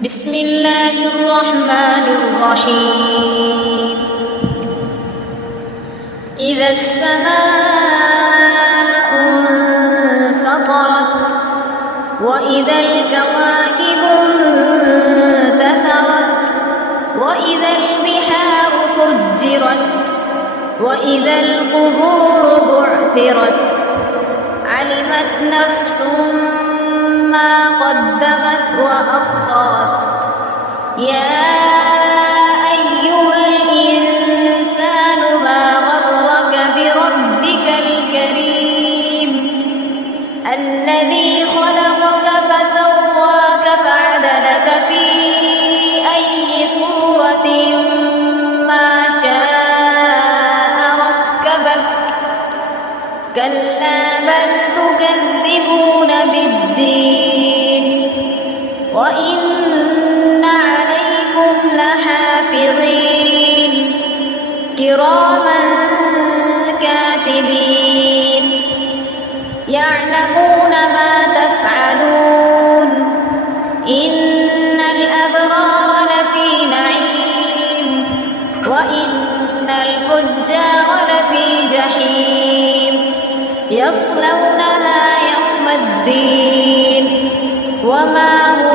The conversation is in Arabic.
بسم الله الرحمن الرحيم. إذا السماء انفطرت وإذا الكواكب انتثرت وإذا البحار فجرت وإذا القبور بعثرت علمت نفس ما قدمت وأخرت يا أيها الإنسان ما غرك بربك الكريم الذي خلقك فسواك فعدلك في أي صورة ما شاء ركبك كلا بل تكذبون بالدين وإن عليكم لحافظين كراما كاتبين يعلمون ما تفعلون إن الأبرار لفي نعيم وإن الفجار لفي جحيم يصلونها يوم الدين وما هو